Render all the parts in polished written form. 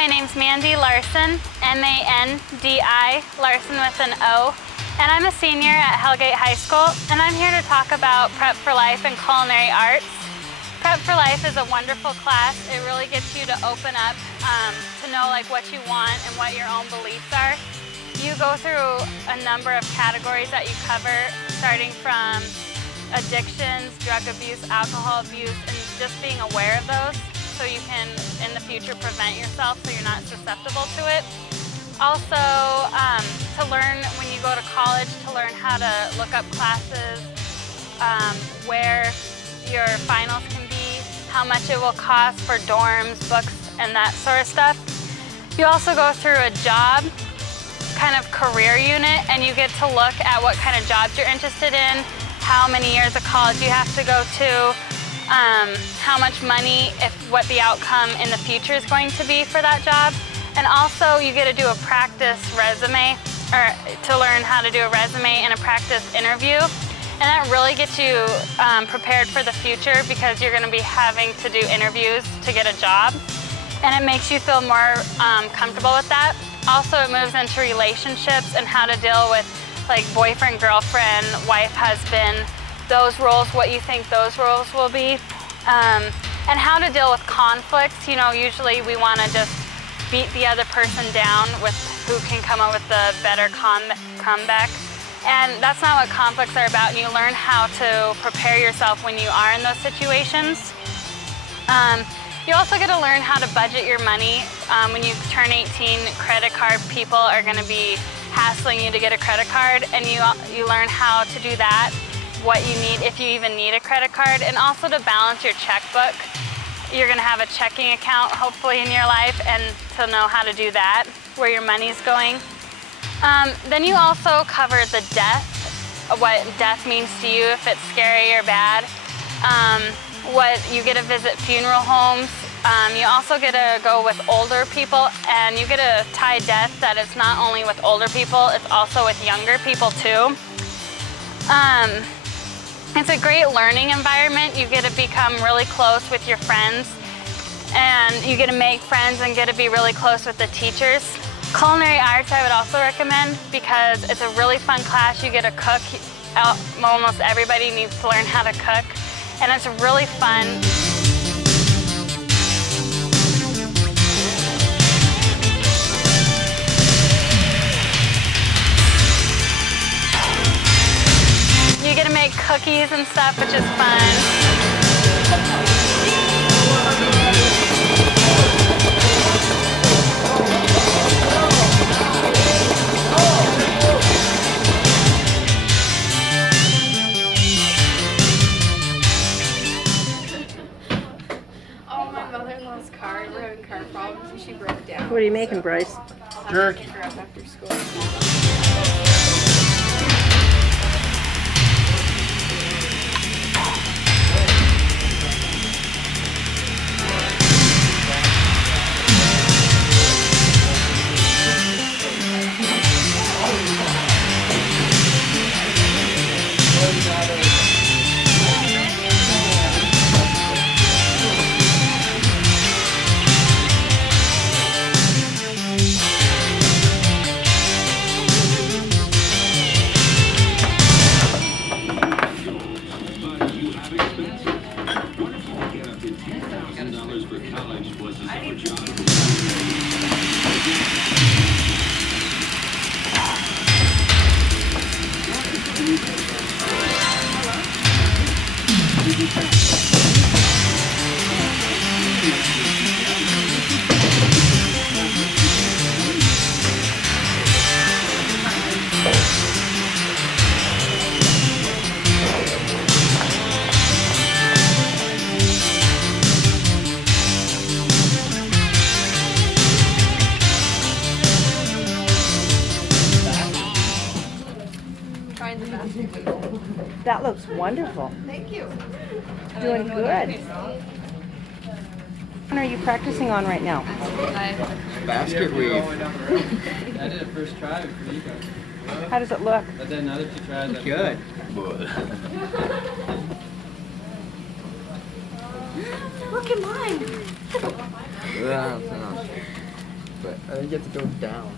my name's Mandy Larson, M-A-N-D-I, Larson with an O, and I'm a senior at Hellgate High School, and I'm here to talk about Prep for Life and Culinary Arts. Prep for Life is a wonderful class. It really gets you to open up to know what you want and what your own beliefs are. You go through a number of categories that you cover, starting from addictions, drug abuse, alcohol abuse, and just being aware of those so you can, in the future, prevent yourself so you're not susceptible to it. Also, to learn when you go to college, to learn how to look up classes, where your finals can be, how much it will cost for dorms, books, and that sort of stuff. You also go through a job kind of career unit, and you get to look at what kind of jobs you're interested in, how many years of college you have to go to, how much money, what the outcome in the future is going to be for that job. And also you get to do a practice resume, or to learn how to do a resume and a practice interview. And that really gets you prepared for the future, because you're going to be having to do interviews to get a job. And it makes you feel more comfortable with that. Also, it moves into relationships and how to deal with boyfriend, girlfriend, wife, husband, those roles, what you think those roles will be. And how to deal with conflicts. You know, usually we want to just beat the other person down with who can come up with the better comeback. And that's not what conflicts are about. You learn how to prepare yourself when you are in those situations. You also get to learn how to budget your money. When you turn 18, credit card people are going to be hassling you to get a credit card, and you learn how to do that, what you need, if you even need a credit card, and also to balance your checkbook. You're going to have a checking account, hopefully, in your life, and to know how to do that, where your money's going. Then you also cover the death, what death means to you, if it's scary or bad. What you get to visit funeral homes. You also get to go with older people, and you get to tie death that it's not only with older people, it's also with younger people too. It's a great learning environment. You get to become really close with your friends, and you get to make friends and get to be really close with the teachers. Culinary arts I would also recommend, because it's a really fun class. You get to cook. Almost everybody needs to learn how to cook, and it's really fun. You get to make cookies and stuff, which is fun. Oh, my mother-in-law's car. We're having car problems, and she broke down. What are you making, Bryce? Jerky. Pick her up after school. That looks wonderful. Thank you. Doing good. What are you practicing on right now? Basket weave. I did a first try before you guys. How does it look? But then another two tries. Good. Look at mine. you get to go down.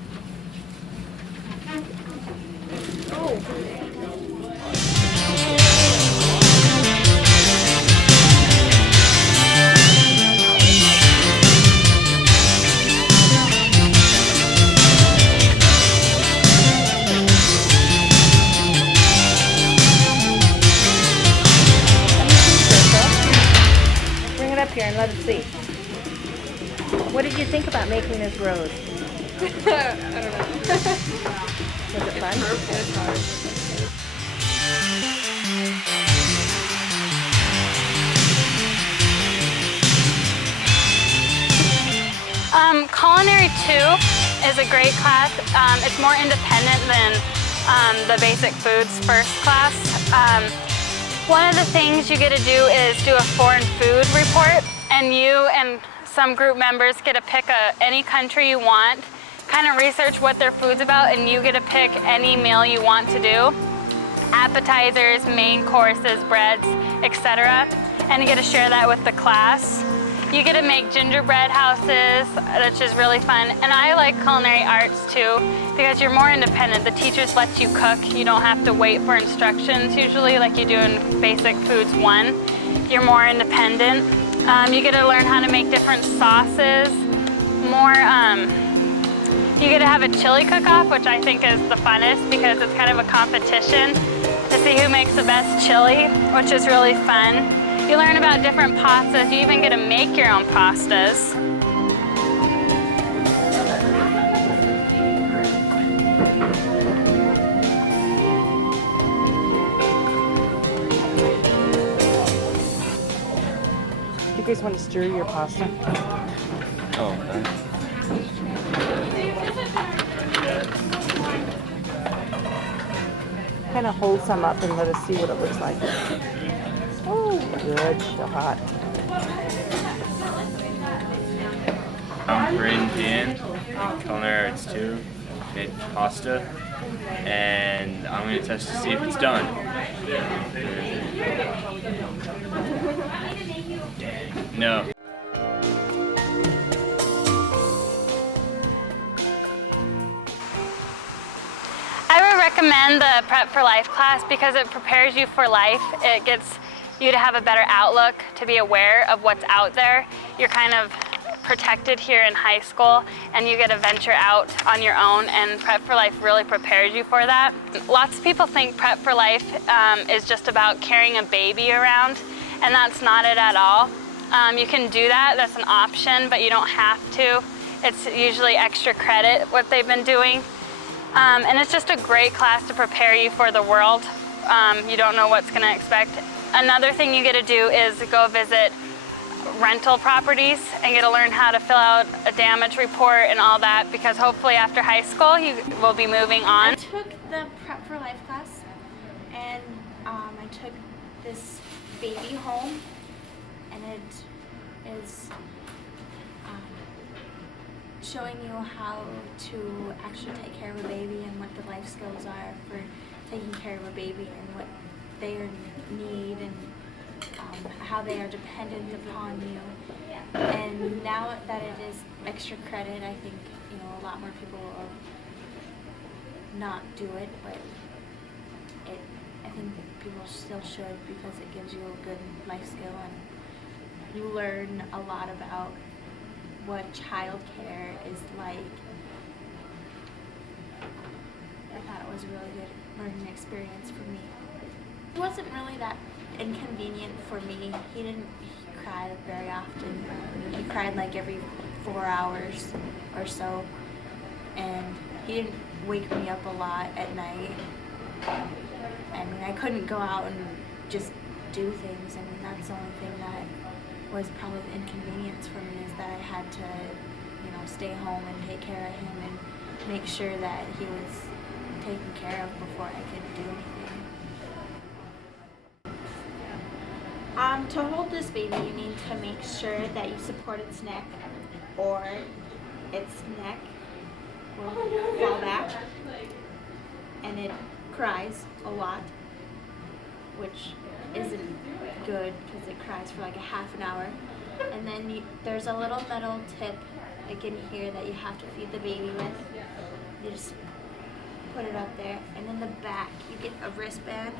Bring it up here and let us see. What did you think about making this road? I don't know. Was it fun? It was hard. Culinary 2 is a great class. It's more independent than the basic foods first class. One of the things you get to do is do a foreign food report, and you and some group members get to pick any country you want, kind of research what their food's about, and you get to pick any meal you want to do. Appetizers, main courses, breads, etc. And you get to share that with the class. You get to make gingerbread houses, which is really fun. And I like culinary arts too, because you're more independent. The teachers let you cook. You don't have to wait for instructions usually like you do in Basic Foods 1. You're more independent. You get to learn how to make different sauces. You get to have a chili cook-off, which I think is the funnest because it's kind of a competition to see who makes the best chili, which is really fun. You learn about different pastas. You even get to make your own pastas. Do you guys want to stir your pasta? Oh, okay. Kind of hold some up and let us see what it looks like. Oh, good shot. I'm Brayden Pian, Culinary Arts 2, made pasta, and I'm going to test to see if it's done. No. I would recommend the Prep for Life class because it prepares you for life. It gets you to have a better outlook, to be aware of what's out there. You're kind of protected here in high school and you get to venture out on your own, and Prep for Life really prepares you for that. Lots of people think Prep for Life is just about carrying a baby around, and that's not it at all. You can do that, that's an option, but you don't have to. It's usually extra credit what they've been doing. And it's just a great class to prepare you for the world. You don't know what's going to expect. Another thing you get to do is go visit rental properties and get to learn how to fill out a damage report and all that, because hopefully after high school you will be moving on. I took the Prep for Life class, and I took this baby home, and it is showing you how to actually take care of a baby and what the life skills are for taking care of a baby and what they need and how they are dependent upon you. And now that it is extra credit, I think a lot more people will not do it, but I think people still should, because it gives you a good life skill and you learn a lot about what childcare is like. I thought it was a really good learning experience for me. It wasn't really that inconvenient for me. He didn't cry very often. He cried like every 4 hours or so, and he didn't wake me up a lot at night. I mean, I couldn't go out and just do things. I mean, that's the only thing that was probably the inconvenience for me, is that I had to, stay home and take care of him and make sure that he was taken care of before I could do anything. To hold this baby, you need to make sure that you support its neck, or its neck will fall back, and it cries a lot, which isn't good because it cries for like a half an hour. And then there's a little metal tip like in here that you have to feed the baby with. You just put it up there, and in the back you get a wristband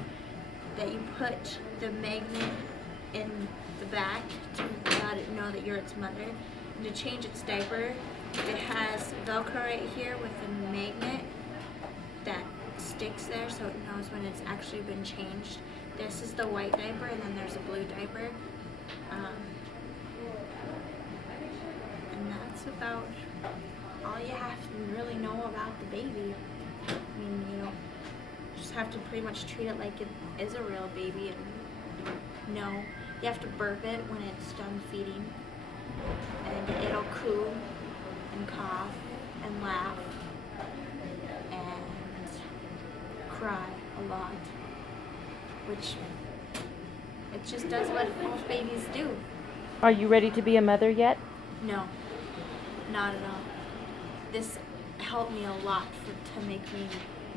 that you put the magnet in the back to let it know that you're its mother. And to change its diaper, it has Velcro right here with a magnet that sticks there so it knows when it's actually been changed. This is the white diaper, and then there's a blue diaper. And that's about all you have to really know about the baby. I mean, you know, just have to pretty much treat it like it is a real baby, and know you have to burp it when it's done feeding, and it'll coo and cough and laugh and cry a lot, which it just does what most babies do. Are you ready to be a mother yet? No, not at all. This helped me a lot to make me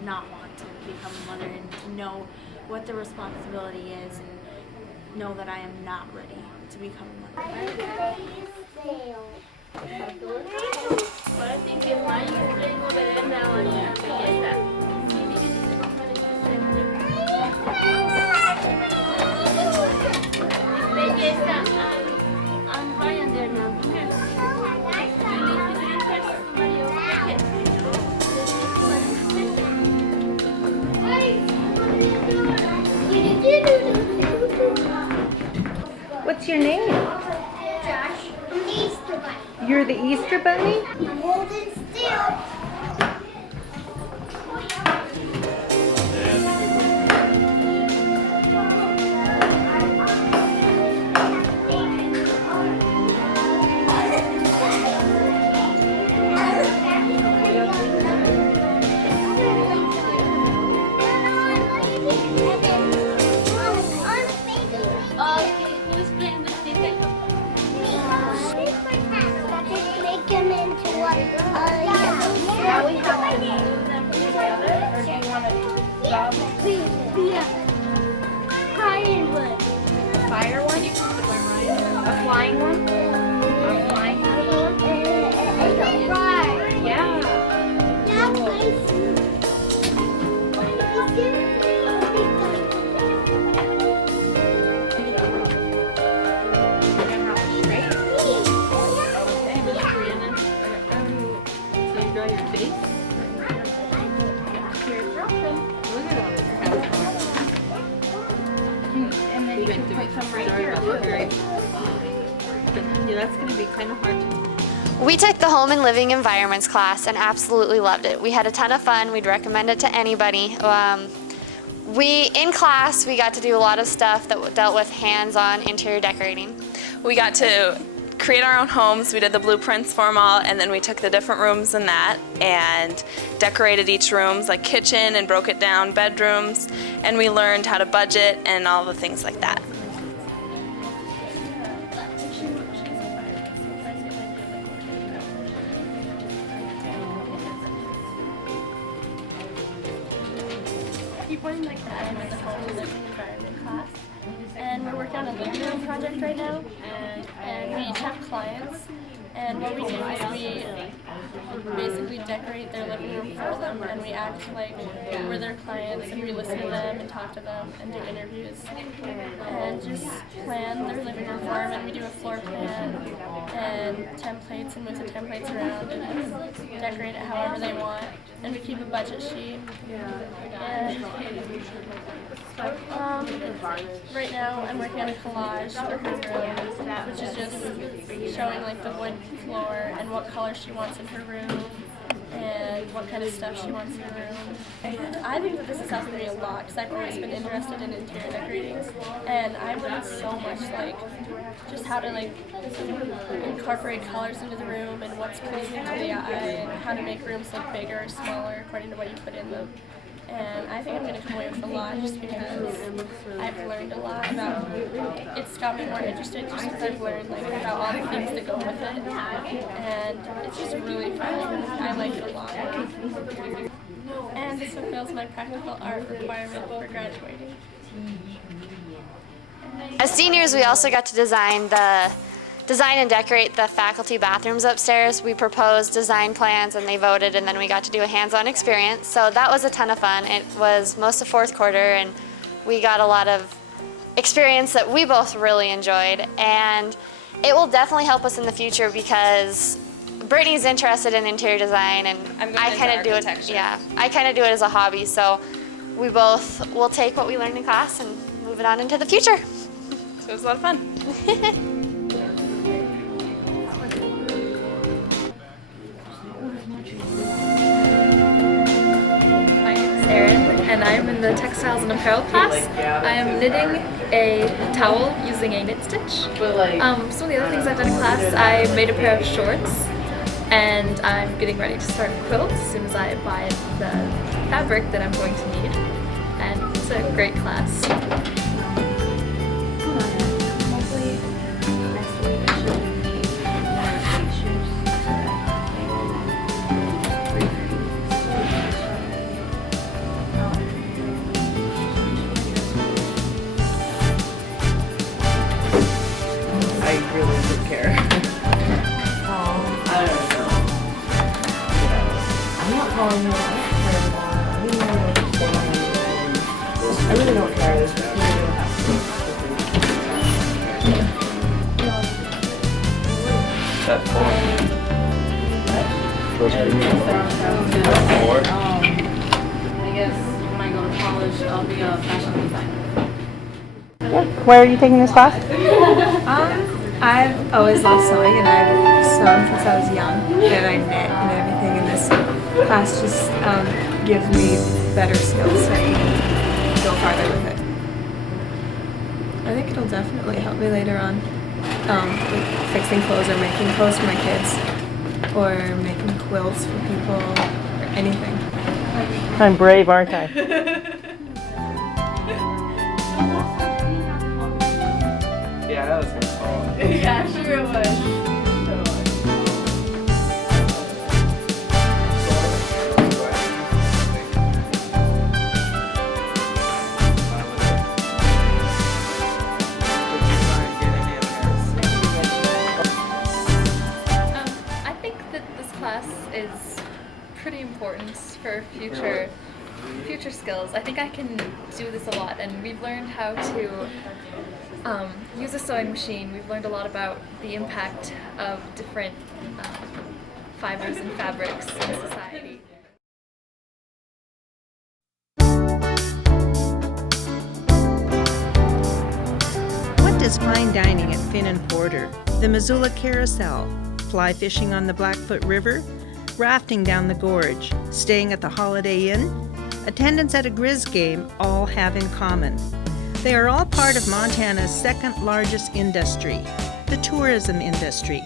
not want to become a mother, and to know what the responsibility is, and know that I am not ready to become a mother. What's your name? Josh, I'm the Easter Bunny. You're the Easter Bunny? I'm holding still. Make him into what? Now we have to move them together, or do you want to Fire wood. a fire one? A flying one? A flying one? Fire. Yeah. Yeah, please. And then you can put some right here. Yeah, that's going to be kind of hard to... We took the Home and Living Environments class and absolutely loved it. We had a ton of fun. We'd recommend it to anybody. In class, we got to do a lot of stuff that dealt with hands-on interior decorating. We got to create our own homes. We did the blueprints for them all, and then we took the different rooms in that and decorated each room's like kitchen and broke it down, bedrooms, and we learned how to budget and all the things like that. I'm in the Home and Living Environment class, and we're working on a living room project right now, and we each have clients, and what we do is we basically decorate their living room for them, and we act like we're their clients, and we listen to them and talk to them and do interviews and just plan their living room for them, and we do a floor plan and templates and move the templates around and decorate it however they want, and we keep a budget sheet. And right now I'm working on a collage for her room, which is just showing like the wood floor and what color she wants in her room and what kind of stuff she wants in her room. And I think that this has helped me a lot because I've always been interested in interior decorating, and I've learned so much, like just how to like incorporate colors into the room and what's pleasing to the eye and how to make rooms look bigger or smaller according to what you put in them. And I think I'm going to come away with a lot just because I've learned a lot about, it's got me more interested just because I've learned like about all the things that go with it, and it's just really fun. I like it a lot. And this fulfills my practical art requirement for graduating. As seniors, we also got to design the design and decorate the faculty bathrooms upstairs. We proposed design plans and they voted, and then we got to do a hands-on experience. So that was a ton of fun. It was most of fourth quarter and we got a lot of experience that we both really enjoyed, and it will definitely help us in the future because Brittany's interested in interior design and I kind of do it. Yeah, I kind of do it as a hobby. So we both will take what we learned in class and move it on into the future. So it was a lot of fun. My name is Erin, and I'm in the textiles and apparel class. I am knitting a towel using a knit stitch. Some of the other things I've done in class, I made a pair of shorts, and I'm getting ready to start a quilt as soon as I buy the fabric that I'm going to need. And it's a great class. I really do care. I don't know. I'm not calling you out I really don't care. There's really don't have to. Step 4. I guess when I go to college, I'll be a fashion designer. Where are you taking this class? I've always loved sewing, and I've sewn since I was young, and I knit and everything, and this class just gives me better skills so I can go farther with it. I think it'll definitely help me later on with fixing clothes or making clothes for my kids or making quilts for people or anything. I'm brave, aren't I? Yeah, that was his fault. Yeah, sure it was. I think that this class is pretty important for future skills. I think I can do this a lot, and we've learned how to use a sewing machine. We've learned a lot about the impact of different fibers and fabrics in society. What does fine dining at Finn and Porter, the Missoula Carousel, fly fishing on the Blackfoot River, rafting down the gorge, staying at the Holiday Inn, attendance at a Grizz game all have in common. They are all part of Montana's second largest industry, the tourism industry.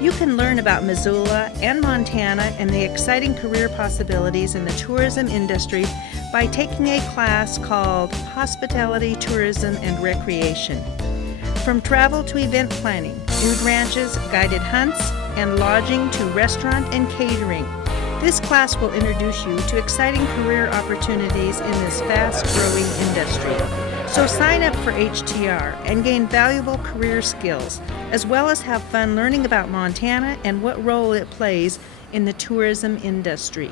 You can learn about Missoula and Montana and the exciting career possibilities in the tourism industry by taking a class called Hospitality, Tourism, and Recreation. From travel to event planning, food ranches, guided hunts, and lodging to restaurant and catering, this class will introduce you to exciting career opportunities in this fast-growing industry. So sign up for HTR and gain valuable career skills, as well as have fun learning about Montana and what role it plays in the tourism industry.